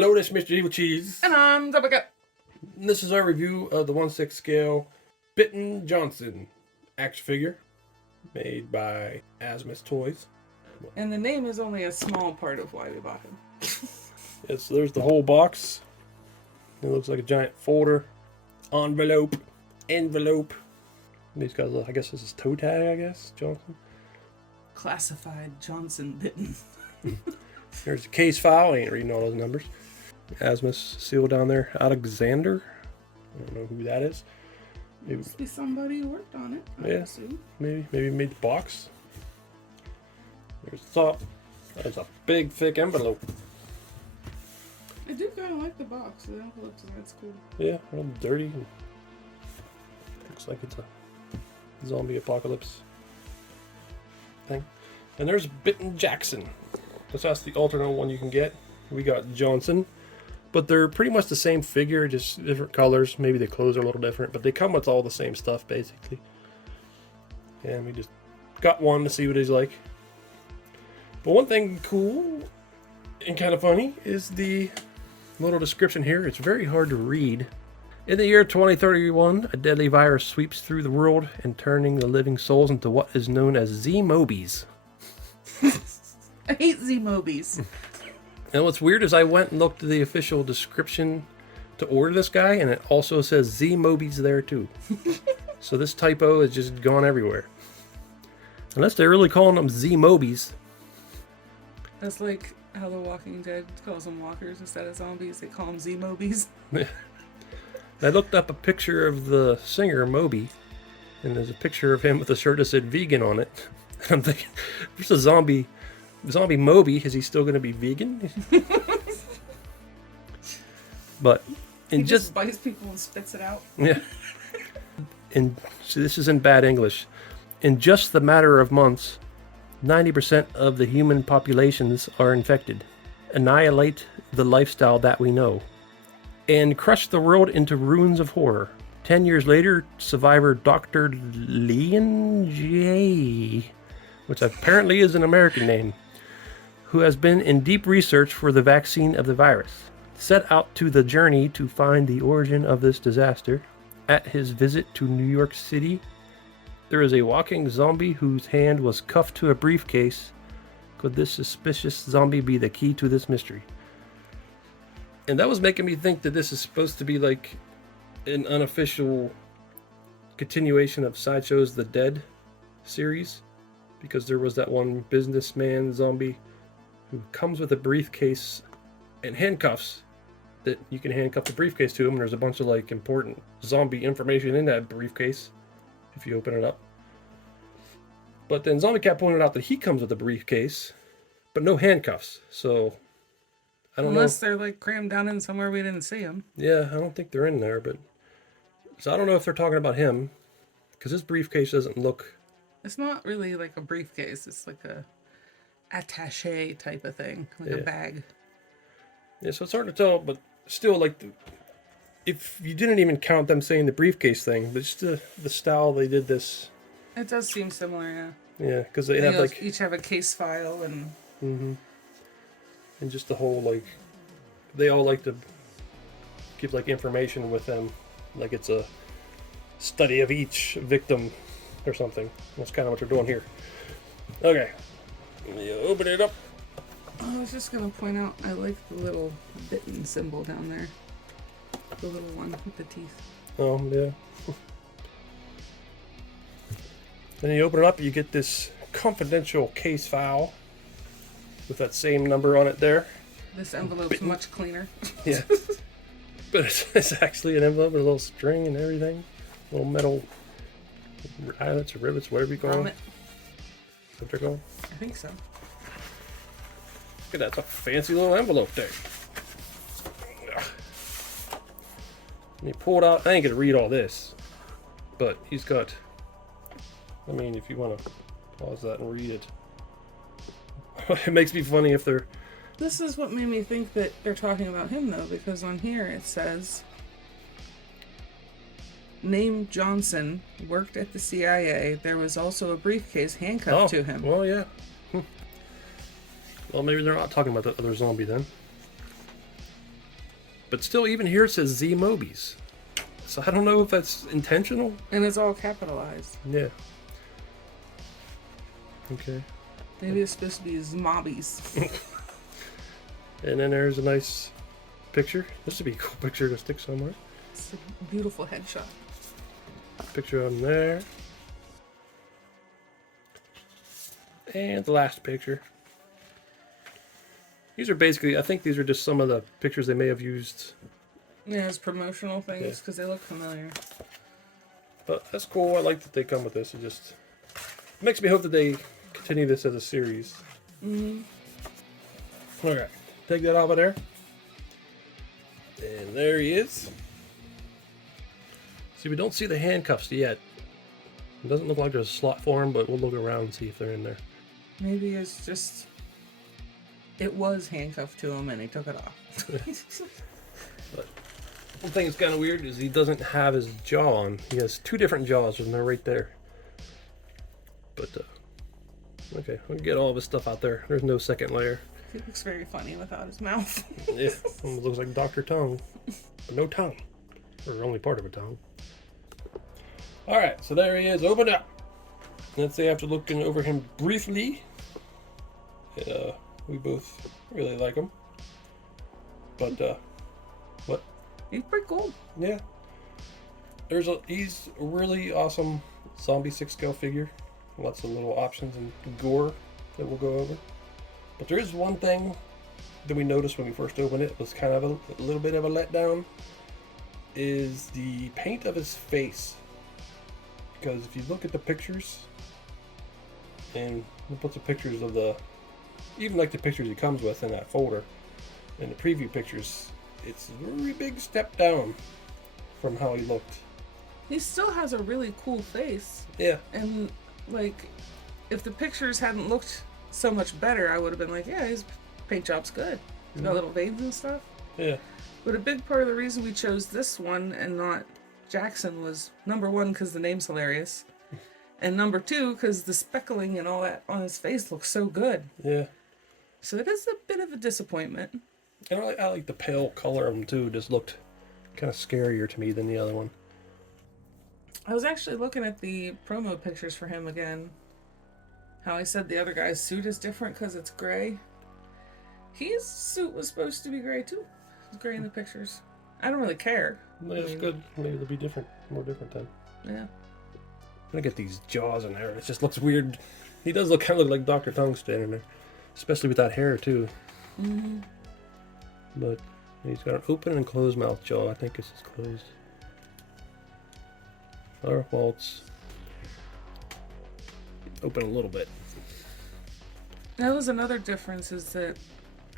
Hello, this is Mr. Evilcheese. And I'm Double Cup. This is our review of the 1/6 scale Bitten Johnson action figure made by Asmus Toys. And the name is only a small part of why we bought him. Yes, so there's the whole box. It looks like a giant folder, envelope. And he's got, I guess this is toe tag, I guess, Johnson. Classified Johnson Bitten. There's a case file. I ain't reading all those numbers. Asmus seal down there. Alexander. I don't know who that is. Maybe. Must be somebody who worked on it. Yeah, maybe made the box. There's the top. There's a big, thick envelope. I do kind of like the box. The envelope, that's cool. Yeah, a little dirty. Looks like it's a zombie apocalypse thing. And there's Bitten Johnson. That's the alternate one you can get. We got Johnson. But they're pretty much the same figure, just different colors. Maybe the clothes are a little different, but they come with all the same stuff, basically. And we just got one to see what he's like. But one thing cool and kind of funny is the little description here. It's very hard to read. In the year 2031, a deadly virus sweeps through the world and turning the living souls into what is known as Z-Mobies. I hate Z-Mobies. And what's weird is I went and looked at the official description to order this guy, and it also says Z-Mobies there too. So this typo has just gone everywhere. Unless they're really calling them Z-Mobies. That's like how The Walking Dead calls them walkers instead of zombies. They call them Z-Mobies. I looked up a picture of the singer Moby, and there's a picture of him with a shirt that said vegan on it. And I'm thinking, there's a zombie Moby. Is he still going to be vegan? But he just bites people and spits it out. Yeah. And so this is in bad English. In just the matter of months, 90% of the human populations are infected, annihilate the lifestyle that we know, and crush the world into ruins of horror. 10 years later, survivor Dr. Leon J., which apparently is an American name, who has been in deep research for the vaccine of the virus, set out to the journey to find the origin of this disaster. At his visit to New York City, there is a walking zombie whose hand was cuffed to a briefcase. Could this suspicious zombie be the key to this mystery? And that was making me think that this is supposed to be like an unofficial continuation of Sideshow's The Dead series, because there was that one businessman zombie who comes with a briefcase and handcuffs that you can handcuff the briefcase to him, and there's a bunch of like important zombie information in that briefcase if you open it up. But then Zombie Cat pointed out that he comes with a briefcase but no handcuffs, so I don't know. Unless they're like crammed down in somewhere we didn't see them. Yeah, I don't think they're in there, but so I don't know if they're talking about him, because his briefcase doesn't look... It's not really like a briefcase. It's like a attaché type of thing, like a bag. Yeah, so it's hard to tell, but still, like, if you didn't even count them saying the briefcase thing, but just the style they did this. It does seem similar, yeah. Yeah, because they have like each have a case file and. And just the whole like, they all like to keep like information with them, like it's a study of each victim or something. That's kind of what they're doing here. Okay, you open it up. I was just gonna point out, I like the little bitten symbol down there. The little one with the teeth. Oh, yeah. Then you open it up, you get this confidential case file with that same number on it there. This envelope's much cleaner. Yeah. But it's actually an envelope with a little string and everything. Little metal eyelets or rivets, whatever you call them. Is what they're called? I think so. Look at that, it's a fancy little envelope there. Let me pull it out. I ain't gonna read all this, but he's got, I mean, if you want to pause that and read it. It makes me funny if they're... This is what made me think that they're talking about him, though, because on here it says, name Johnson, worked at the CIA. There was also a briefcase handcuffed to him. Well, yeah. Well, maybe they're not talking about that other zombie then. But still, even here it says Z Mobies. So I don't know if that's intentional. And it's all capitalized. Yeah. Okay. Maybe it's supposed to be Zmobbies. And then there's a nice picture. This would be a cool picture to stick somewhere. It's a beautiful headshot. Picture of him there. And the last picture. These are basically, I think these are just some of the pictures they may have used. Yeah, as promotional things because they look familiar. But that's cool. I like that they come with this. It just makes me hope that they continue this as a series. Mm-hmm. Okay, take that off of there. And there he is. See, we don't see the handcuffs yet. It doesn't look like there's a slot for him, but we'll look around and see if they're in there. Maybe it's just... It was handcuffed to him and he took it off. But one thing that's kind of weird is he doesn't have his jaw on. He has two different jaws and they're right there. But, okay, we'll get all of his stuff out there. There's no second layer. He looks very funny without his mouth. Yeah, almost looks like Dr. Tongue. But no tongue. Or only part of a tongue. Alright, so there he is, opened up. Let's say after looking over him briefly, we both really like him. But, what? He's pretty cool. Yeah. He's a really awesome zombie 6-scale figure. Lots of little options and gore that we'll go over. But there is one thing that we noticed when we first opened it, was kind of a little bit of a letdown, is the paint of his face. Because if you look at the pictures, and we'll put some pictures of even like the pictures he comes with in that folder, and the preview pictures, it's a very big step down from how he looked. He still has a really cool face. Yeah. And, like, if the pictures hadn't looked so much better, I would have been like, yeah, his paint job's good. He's got little veins and stuff. Yeah. But a big part of the reason we chose this one and not Jackson was, number one, because the name's hilarious. And number two, because the speckling and all that on his face looks so good. Yeah. So it is a bit of a disappointment. And I like the pale color of him too. It just looked kind of scarier to me than the other one. I was actually looking at the promo pictures for him again. How I said the other guy's suit is different because it's gray. His suit was supposed to be gray too. It was gray in the pictures. I don't really care. That's good. Maybe they'll be different, more different then. Yeah. I'm gonna get these jaws in there. It just looks weird. He does kind of look like Dr. Tongue standing there, especially with that hair too. Mm-hmm. But he's got an open and closed mouth jaw. I think this is closed. Or well, it's open a little bit. That was another difference, is that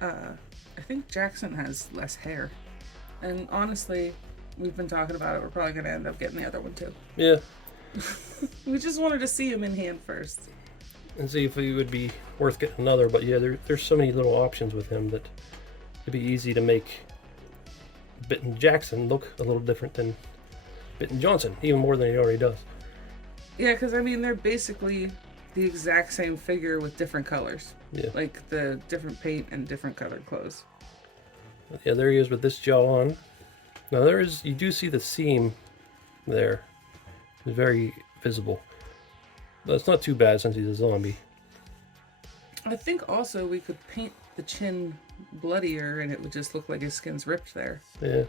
I think Jackson has less hair. And honestly, we've been talking about it. We're probably going to end up getting the other one too. Yeah. We just wanted to see him in hand first. And see if he would be worth getting another. But yeah, there's so many little options with him that it'd be easy to make Bitten Jackson look a little different than Bitten Johnson, even more than he already does. Yeah, because I mean, they're basically the exact same figure with different colors. Yeah. Like the different paint and different colored clothes. Yeah, there he is with this jaw on. Now you do see the seam there. It's very visible. But it's not too bad since he's a zombie. I think also we could paint the chin bloodier and it would just look like his skin's ripped there. Yeah.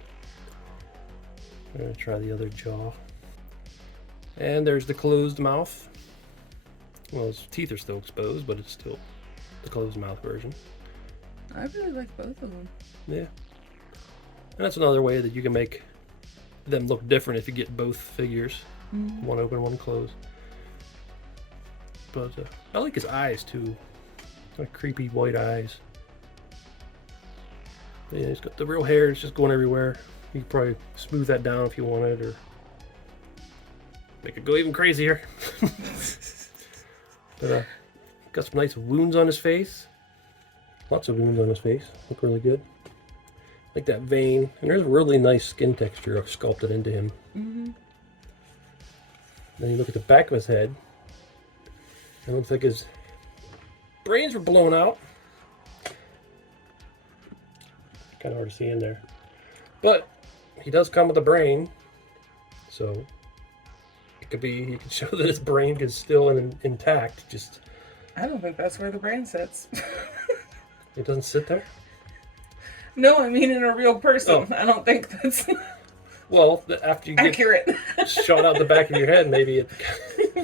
I'm gonna try the other jaw. And there's the closed mouth. Well, his teeth are still exposed, but it's still the closed mouth version. I really like both of them. Yeah. And that's another way that you can make them look different if you get both figures. Mm-hmm. One open, one closed. But I like his eyes too. Like creepy white eyes. Yeah, he's got the real hair. It's just going everywhere. You could probably smooth that down if you wanted, or make it go even crazier. But got some nice wounds on his face. Lots of wounds on his face. Look really good. Like that vein. And there's really nice skin texture sculpted into him. Mm-hmm. Then you look at the back of his head. It looks like his brains were blown out. Kind of hard to see in there. But he does come with a brain, so it could be, he could show that his brain is still intact. Just I don't think that's where the brain sits. it doesn't sit there. No, I mean in a real person. Oh. I don't think that's Well, after you get accurate. shot out the back of your head, maybe it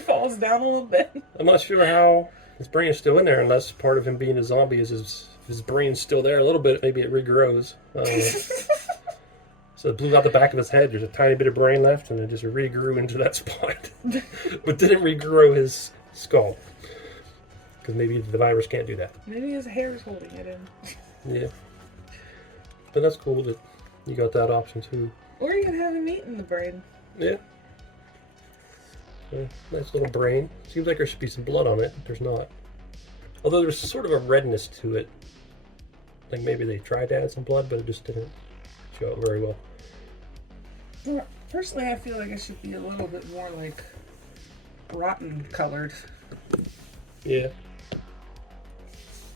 falls down a little bit. I'm not sure how his brain is still in there, unless part of him being a zombie is his brain's still there a little bit. Maybe it regrows. I don't know. So it blew out the back of his head. There's a tiny bit of brain left, and it just regrew into that spot. But didn't regrow his skull. Because maybe the virus can't do that. Maybe his hair is holding it in. Yeah. But that's cool that you got that option too. Or you can have him eating the brain. Yeah. Nice little brain. Seems like there should be some blood on it. There's not. Although there's sort of a redness to it. Like maybe they tried to add some blood, but it just didn't show up very well. Well, personally, I feel like it should be a little bit more like rotten colored. Yeah.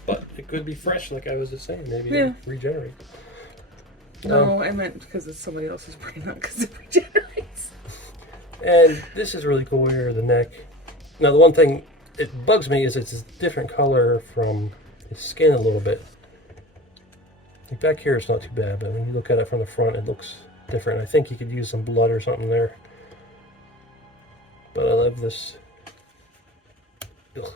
But it could be fresh, like I was just saying. Maybe Yeah. regenerate. No, I meant because it's somebody else's brain, not because it regenerates. And this is really cool here, the neck. Now, the one thing it bugs me is it's a different color from his skin a little bit. Like back here, it's not too bad, but when you look at it from the front, it looks different. I think you could use some blood or something there. But I love this. Ugh.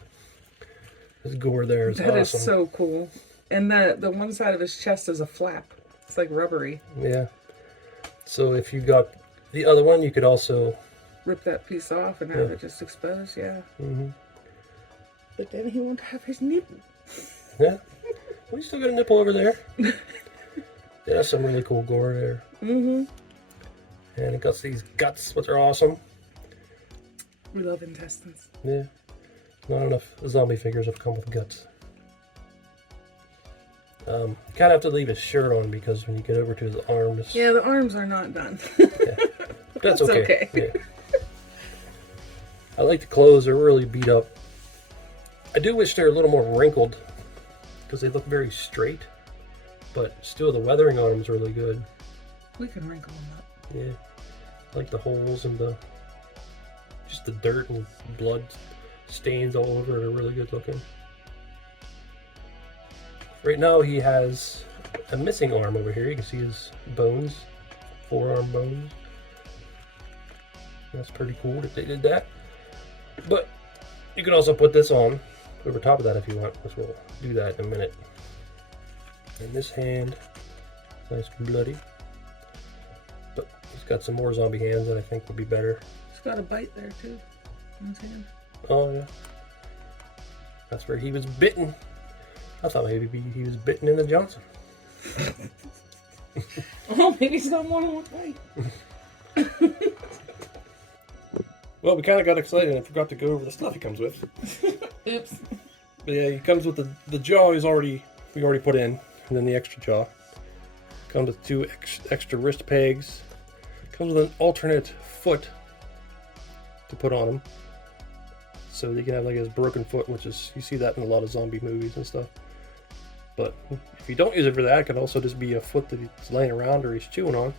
This gore there is awesome. That is so cool. And the one side of his chest is a flap. It's like rubbery. Yeah. So if you got the other one, you could also rip that piece off and have it just exposed. Yeah. Mm-hmm. But then he won't have his nipple. Yeah. Well, you still got a nipple over there. Yeah, that's some really cool gore there. Mm-hmm. And it got these guts, which are awesome. We love intestines. Yeah. Not enough zombie figures have come with guts. You kind of have to leave his shirt on because when you get over to his arms... Yeah, the arms are not done. Yeah. That's okay. Yeah. I like the clothes. They're really beat up. I do wish they're a little more wrinkled because they look very straight. But still, the weathering on them is really good. We can wrinkle them up. Yeah. I like the holes and just the dirt and blood stains all over it are really good looking. Right now he has a missing arm over here. You can see his bones, forearm bones. That's pretty cool that they did that. But you can also put this on over top of that if you want, which we'll do that in a minute. And this hand, nice and bloody. But he's got some more zombie hands that I think would be better. He's got a bite there too on his hand. Oh yeah. That's where he was bitten. I thought maybe he was bitten in the Johnson. Oh, maybe he's got more than one bite. Well, we kind of got excited and forgot to go over the stuff he comes with. Oops. But yeah, he comes with the jaw we already put in, and then the extra jaw. Comes with two extra wrist pegs. Comes with an alternate foot to put on him. So you can have like his broken foot, which is, you see that in a lot of zombie movies and stuff. But if you don't use it for that, it could also just be a foot that he's laying around or he's chewing on.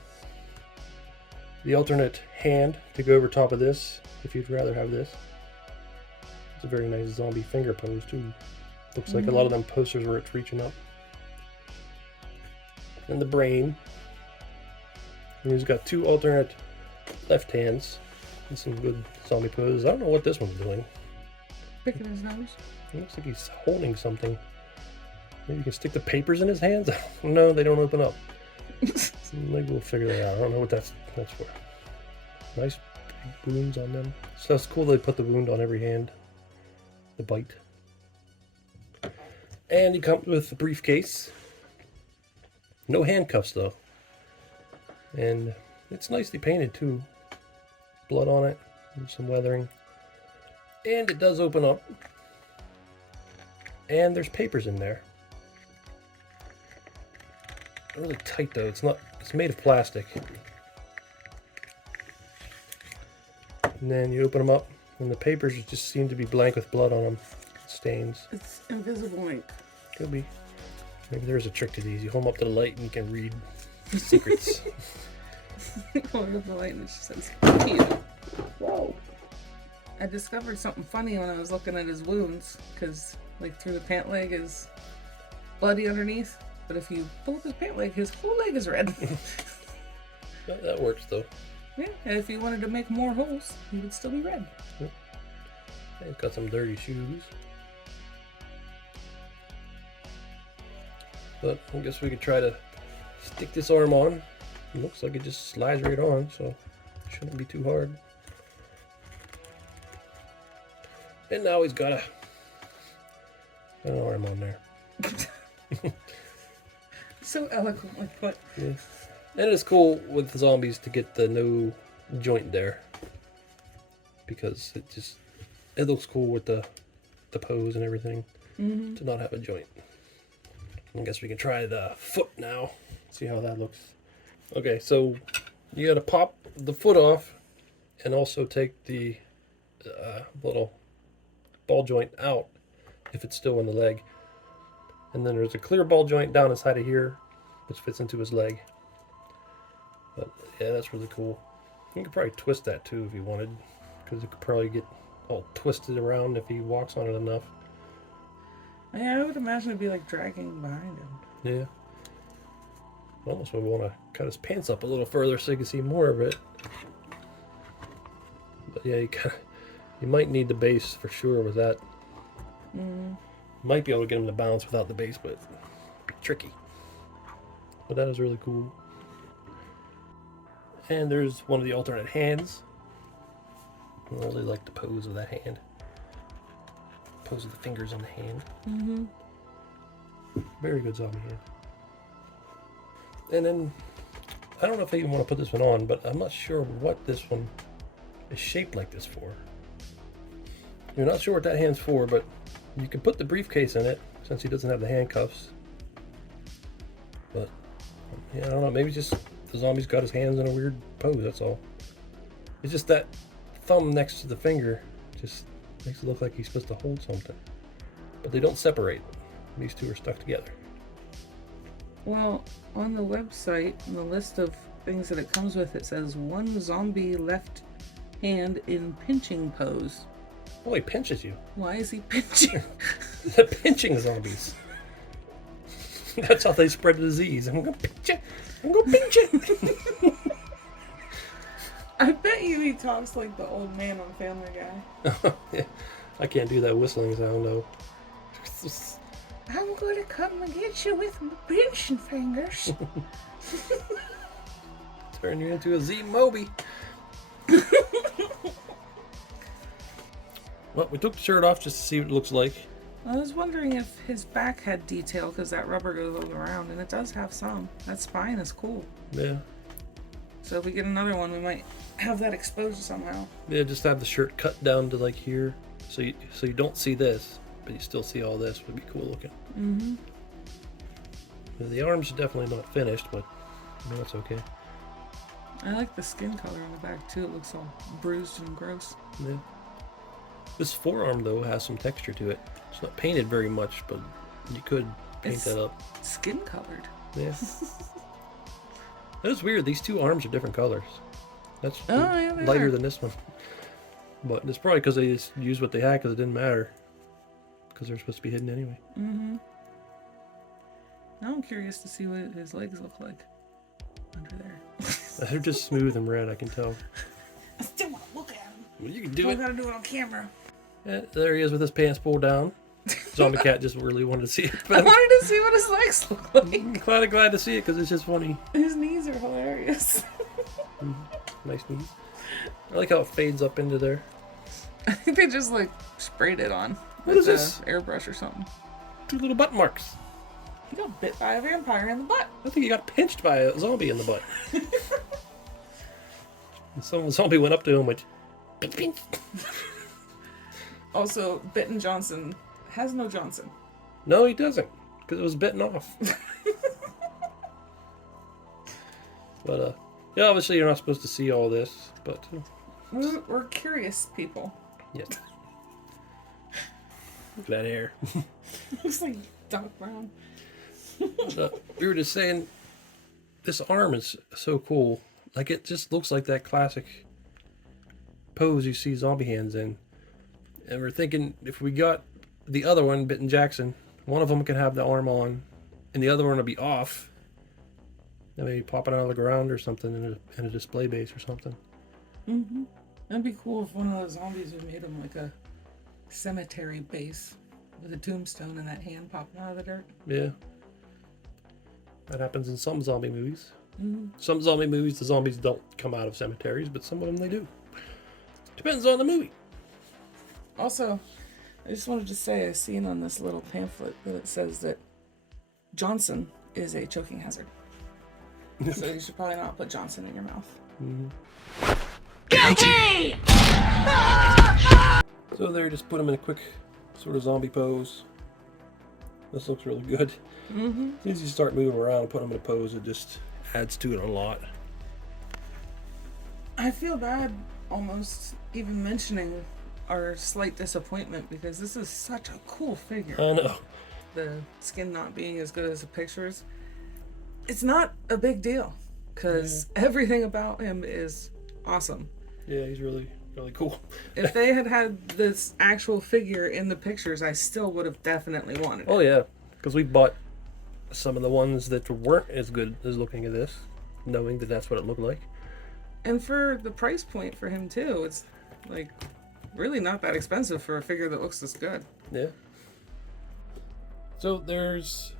The alternate hand to go over top of this, if you'd rather have this. It's a very nice zombie finger pose too. Looks like a lot of them posters where it's reaching up. And the brain. And he's got two alternate left hands. And some good zombie poses. I don't know what this one's doing. Picking his nose. It looks like he's holding something. Maybe you can stick the papers in his hands? No, they don't open up. Maybe we'll figure that out. I don't know what that's for. Nice big wounds on them. So it's cool they put the wound on every hand. The bite. And he comes with a briefcase. No handcuffs though. And it's nicely painted too. Blood on it. And some weathering. And it does open up. And there's papers in there. Really tight though. It's made of plastic. And then you open them up, and the papers just seem to be blank with blood on them. Stains. It's invisible ink. Could be. Maybe there's a trick to these. You hold them up to the light and you can read Secrets. Hold up the light and it just says, "Ew." Whoa. I discovered something funny when I was looking at his wounds, because, like, through the pant leg is bloody underneath. But if you pull up his pant leg, his whole leg is red. That works, though. Yeah, and if you wanted to make more holes, he would still be red. Yep. He's got some dirty shoes. But I guess we could try to stick this arm on. It looks like it just slides right on, so it shouldn't be too hard. And now he's got an arm on there. So eloquently put. Yeah. And it's cool with the zombies to get the no joint there, because it looks cool with the pose and everything to not have a joint. I guess we can try the foot now. See how that looks. Okay, so you gotta pop the foot off and also take the little ball joint out if it's still in the leg. And then there's a clear ball joint down inside of here which fits into his leg. But yeah, that's really cool. You could probably twist that too if you wanted, because it could probably get all twisted around if he walks on it enough. Yeah, I would imagine it'd be like dragging behind him. Yeah. Almost would want to cut his pants up a little further so you can see more of it. But yeah, you might need the base for sure with that. Might be able to get him to balance without the base, but it'd be tricky. But that is really cool. And there's one of the alternate hands. I really like the pose of that hand. Pose of the fingers on the hand. Very good zombie hand. And then, I don't know if I even want to put this one on, but I'm not sure what this one is shaped like this for. You're not sure what that hand's for, but you can put the briefcase in it, since he doesn't have the handcuffs. But, yeah, I don't know, maybe just the zombie's got his hands in a weird pose, that's all. It's just that thumb next to the finger just makes it look like he's supposed to hold something. But they don't separate. These two are stuck together. Well, on the website, in the list of things that it comes with, it says one zombie left hand in pinching pose. Oh, he pinches you. Why is he pinching? The pinching zombies. That's how they spread the disease. I'm gonna pinch you. I'm gonna pinch you. I bet you he talks like the old man on Family Guy. Yeah. I can't do that whistling sound though. I'm gonna come and get you with my pinching fingers. Turn you into a Z Moby. Well, we took the shirt off just to see what it looks like. I was wondering if his back had detail, because that rubber goes all around, and it does have some. That spine is cool. Yeah. So if we get another one, we might have that exposed somehow. Yeah, just have the shirt cut down to like here, so you don't see this, but you still see all this. Would be cool looking. Yeah, the arms are definitely not finished, but that's okay. I like the skin color on the back too. It looks all bruised and gross. Yeah. This forearm though has some texture to it. It's not painted very much, but you could paint that up. Skin colored. Yeah. That is weird. These two arms are different colors. That's lighter than this one. But it's probably because they just used what they had because it didn't matter. Because they're supposed to be hidden anyway. Now I'm curious to see what his legs look like under there. They're just smooth and red, I can tell. I still want to look at him. Well, you can do I it. gotta do it on camera. Yeah, there he is with his pants pulled down. Zombie Cat just really wanted to see it. I wanted to see what his legs look like. I'm glad to see it because it's just funny. His knees are hilarious. Nice knees. I like how it fades up into there. I think they just like sprayed it on. What is this? Airbrush or something. 2 little butt marks. He got bit by a vampire in the butt. I think he got pinched by a zombie in the butt. And some zombie went up to him and went, pink, pink. Also, Bitten Johnson has no Johnson. No, he doesn't, because it was bitten off. But, yeah, obviously you're not supposed to see all this, but... We're curious people. Yes. Look at that hair. Looks like Doc Brown. We were just saying, this arm is so cool. Like, it just looks like that classic pose you see zombie hands in. And we're thinking if we got the other one, Bitten Jackson, one of them could have the arm on, and the other one will be off. And maybe popping out of the ground or something in a display base or something. Mm-hmm. That'd be cool if one of those zombies had made him like a cemetery base with a tombstone and that hand popping out of the dirt. Yeah. That happens in some zombie movies. Mm-hmm. Some zombie movies, the zombies don't come out of cemeteries, but some of them they do. Depends on the movie. Also, I just wanted to say I've seen on this little pamphlet that it says that Johnson is a choking hazard. So you should probably not put Johnson in your mouth. Mm-hmm. Guilty! So there, just put him in a quick sort of zombie pose. This looks really good. Mm-hmm. As soon as you start moving around and put him in a pose, it just adds to it a lot. I feel bad almost even mentioning our slight disappointment because this is such a cool figure. I know. The skin not being as good as the pictures. It's not a big deal because everything about him is awesome. Yeah, he's really, really cool. If they had had this actual figure in the pictures, I still would have definitely wanted it. Oh yeah, because we bought some of the ones that weren't as good as looking at this, knowing that that's what it looked like. And for the price point for him too, it's like really not that expensive for a figure that looks this good. Yeah. So there's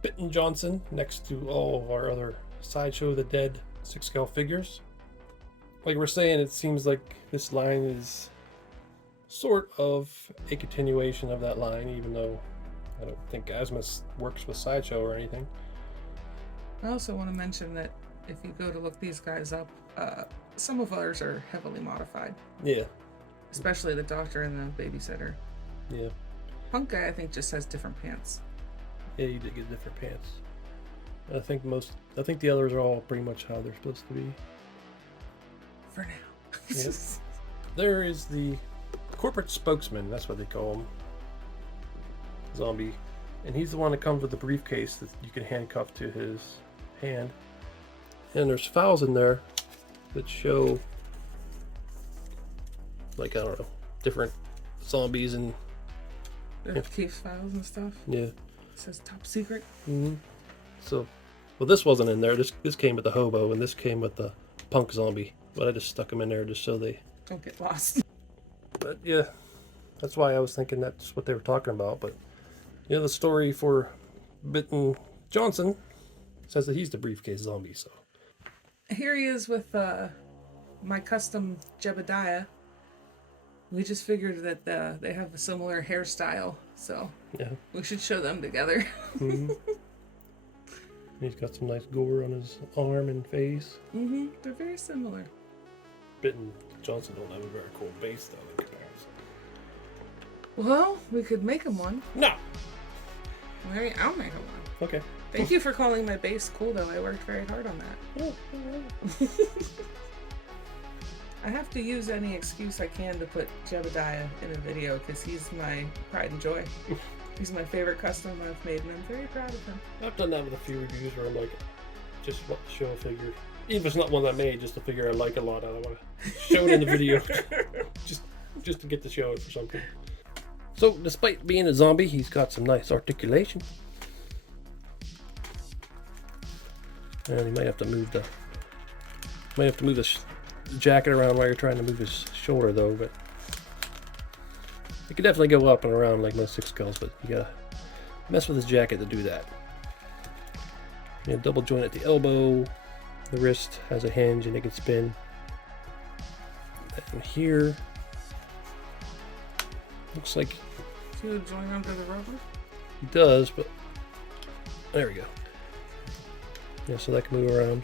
Bitten Johnson next to all of our other Sideshow of the Dead 6-scale figures. Like we're saying, it seems like this line is sort of a continuation of that line, even though I don't think Asmus works with Sideshow or anything. I also want to mention that if you go to look these guys up, some of ours are heavily modified. Yeah. Especially the doctor and the babysitter. Yeah. Punk guy, I think, just has different pants. Yeah, you did get different pants. I think the others are all pretty much how they're supposed to be. For now. Yep. There is the corporate spokesman, that's what they call him. Zombie. And he's the one that comes with the briefcase that you can handcuff to his hand. And there's files in there that show, like, I don't know, different zombies and... The case files and stuff. Yeah. It says top secret. Mm-hmm. So, well, this wasn't in there. This came with the hobo, and this came with the punk zombie. But I just stuck them in there just so they... Don't get lost. But yeah, that's why I was thinking that's what they were talking about. But yeah, the story for Bitten Johnson says that he's the briefcase zombie. So Here he is with my custom Jebediah. We just figured that they have a similar hairstyle, so yeah, we should show them together. mm-hmm. He's got some nice gore on his arm and face. Mm-hmm. They're very similar. Bitten Johnson don't have a very cool base though in comparison. Well, we could make him one. No. Maybe I'll make him one. Okay. Thank you for calling my base cool, though. I worked very hard on that. Oh, I have to use any excuse I can to put Jebediah in a video because he's my pride and joy. He's my favorite custom I've made, and I'm very proud of him. I've done that with a few reviews where I'm like, just want to show a figure. Even if it's not one I made, just a figure I like a lot. I don't want to show it in the video. just to get to show it for something. So, despite being a zombie, he's got some nice articulation. And he might have to move the jacket around while you're trying to move his shoulder, though. But he can definitely go up and around like most 6-scales, but you gotta mess with his jacket to do that. You know, double joint at the elbow. The wrist has a hinge and it can spin. And here, looks like See the joint under the rubber? he does, but there we go. Yeah, so that can move around.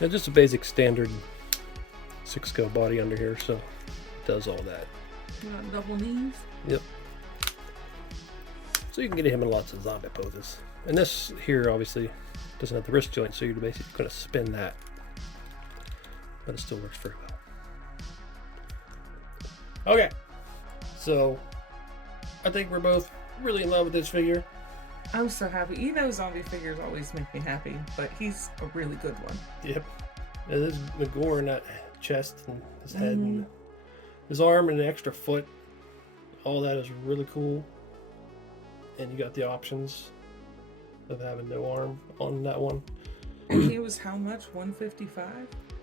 Yeah, just a basic standard 6-scale body under here, so it does all that. You got double knees? Yep. So you can get him in lots of zombie poses. And this here obviously doesn't have the wrist joint, so you're basically going to spin that. But it still works very well. Okay. So I think we're both really in love with this figure. I'm so happy. You know, zombie figures always make me happy, but he's a really good one. Yep. Yeah, there's McGore in that chest and his head and his arm and an extra foot. All that is really cool. And you got the options of having no arm on that one. And he was how much? 155?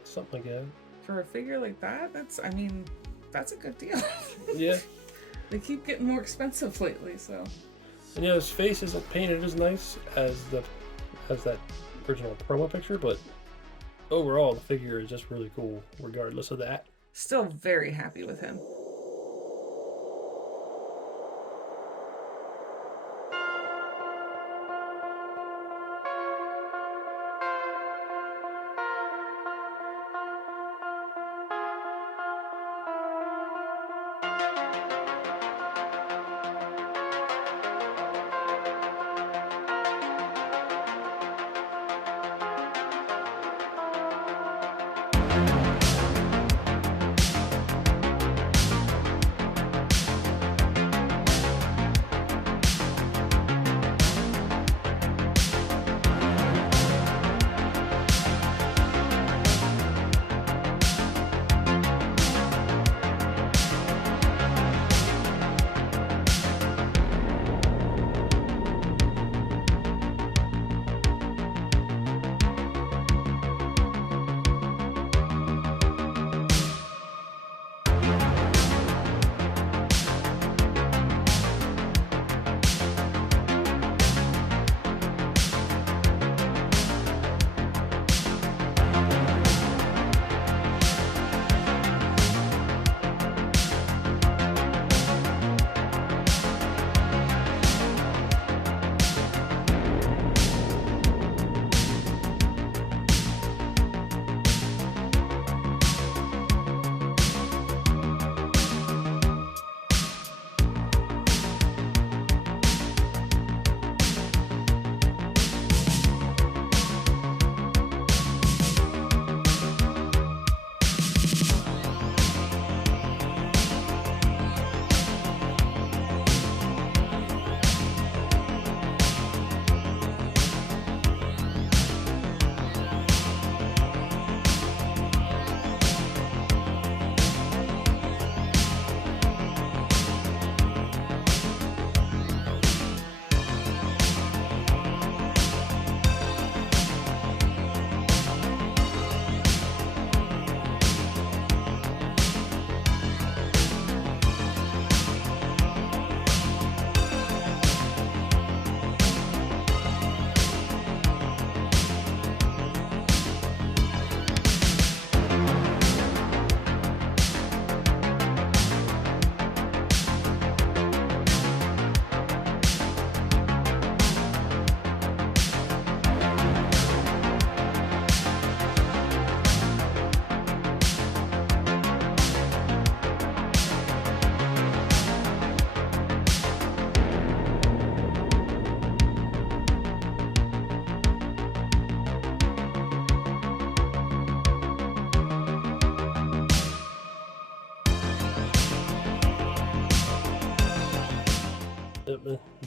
Something like that. For a figure like that, that's a good deal. Yeah. They keep getting more expensive lately, so. And yeah, his face isn't painted as nice as that original promo picture, but overall the figure is just really cool regardless of that. Still very happy with him.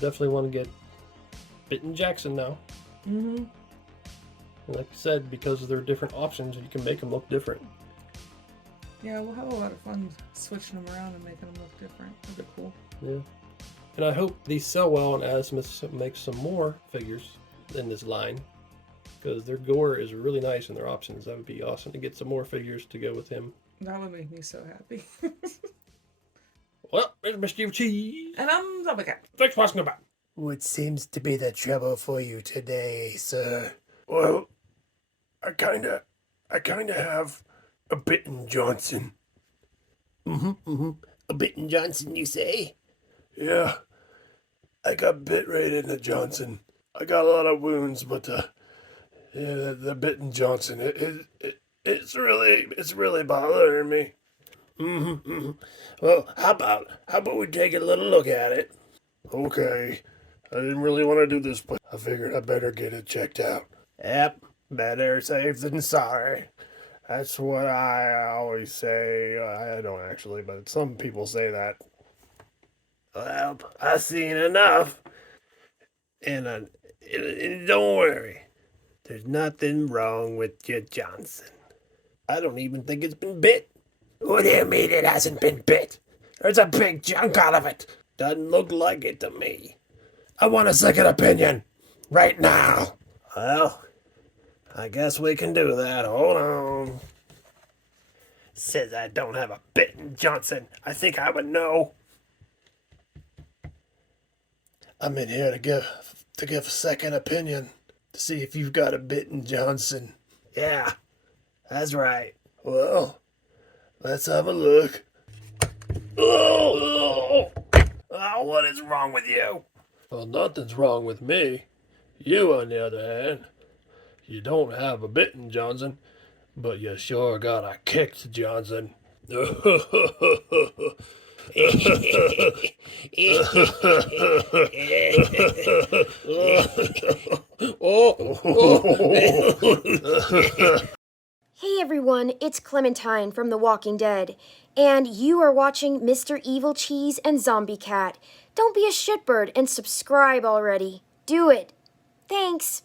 Definitely want to get Bitten Johnson now. Mm-hmm. And like you said, because of their different options, you can make them look different. Yeah, we'll have a lot of fun switching them around and making them look different. That'd be cool. Yeah. And I hope these sell well and Asmus makes some more figures in this line. Because their gore is really nice and their options. That would be awesome to get some more figures to go with him. That would make me so happy. Well, there's Mr. Evilcheese. And I'm Zubaka. Thanks for watching about. What seems to be the trouble for you today, sir? Well, I kinda have a Bitten Johnson. A Bitten Johnson, you say? Yeah, I got bit right in the Johnson. I got a lot of wounds, but the Bitten Johnson, it's really bothering me. Well, how about we take a little look at it? Okay, I didn't really want to do this, but I figured I better get it checked out. Yep, better safe than sorry. That's what I always say. I don't actually, but some people say that. Well, I seen enough. And don't worry, there's nothing wrong with your Johnson. I don't even think it's been bit. What do you mean it hasn't been bit? There's a big chunk out of it. Doesn't look like it to me. I want a second opinion. Right now. Well, I guess we can do that. Hold on. Says I don't have a Bitten Johnson. I think I would know. I'm in here to give a second opinion to see if you've got a Bitten Johnson. Yeah, that's right. Well, let's have a look. Oh, what is wrong with you? Well, nothing's wrong with me. You, on the other hand, you don't have a Bitten Johnson, but you sure got a kicked Johnson. Hey everyone, it's Clementine from The Walking Dead, and you are watching Mr. Evilcheese and Zombie Cat. Don't be a shitbird and subscribe already. Do it. Thanks.